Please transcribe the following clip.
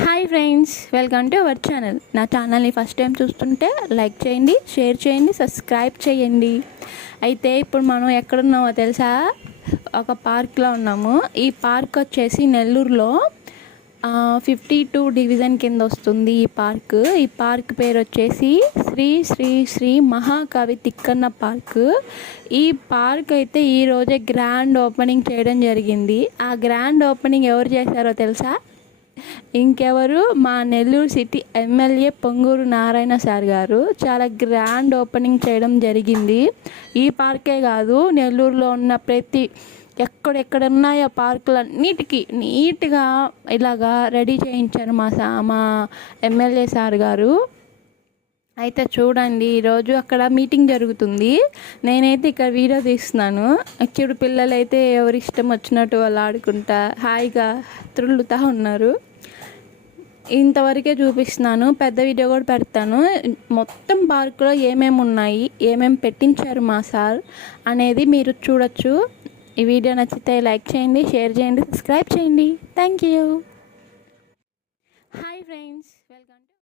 Hi friends welcome to our channel. నా ఛానల్ని first time చూస్తుంటే లైక్ చేయండి షేర్ చేయండి సబ్స్క్రైబ్ చేయండి. అయితే ఇప్పుడు మనం ఎక్కడున్నామో తెలుసా? ఒక పార్క్లో ఉన్నాము. ఈ పార్క్ వచ్చేసి నెల్లూరులో ఫిఫ్టీ టూ డివిజన్ కింద వస్తుంది ఈ పార్క్. ఈ పార్క్ పేరు వచ్చేసి శ్రీ శ్రీ శ్రీ మహాకవి తిక్కన్న పార్క్. ఈ పార్క్ అయితే ఈరోజే గ్రాండ్ ఓపెనింగ్ చేయడం జరిగింది. ఆ గ్రాండ్ ఓపెనింగ్ ఎవరు చేశారో తెలుసా? ఇంకెవరు? మా Nellore city MLA Ponguru Narayana sir గారు. చాలా గ్రాండ్ ఓపెనింగ్ చేయడం జరిగింది. ఈ పార్కే కాదు నెల్లూరులో ఉన్న ప్రతి ఎక్కడెక్కడ ఉన్నాయో పార్కులన్నిటికీ నీట్గా ఇలాగా రెడీ చేయించారు మా సా మా ఎమ్మెల్యే సార్ గారు. అయితే చూడండి ఈరోజు అక్కడ మీటింగ్ జరుగుతుంది. నేనైతే ఇక్కడ వీడియో తీస్తున్నాను. చూడు పిల్లలు అయితే ఎవరి ఇష్టం వచ్చినట్టు వాళ్ళు ఆడుకుంటా హాయిగా త్రుళ్ళుతా ఉన్నారు. ఇంతవరకే చూపిస్తున్నాను. పెద్ద వీడియో కూడా పెడతాను. మొత్తం పార్కులో ఏమేమి ఉన్నాయి ఏమేమి పెట్టించారు మా సార్ అనేది మీరు చూడొచ్చు. ఈ వీడియో నచ్చితే లైక్ చేయండి షేర్ చేయండి సబ్స్క్రైబ్ చేయండి. Thank you. Hi friends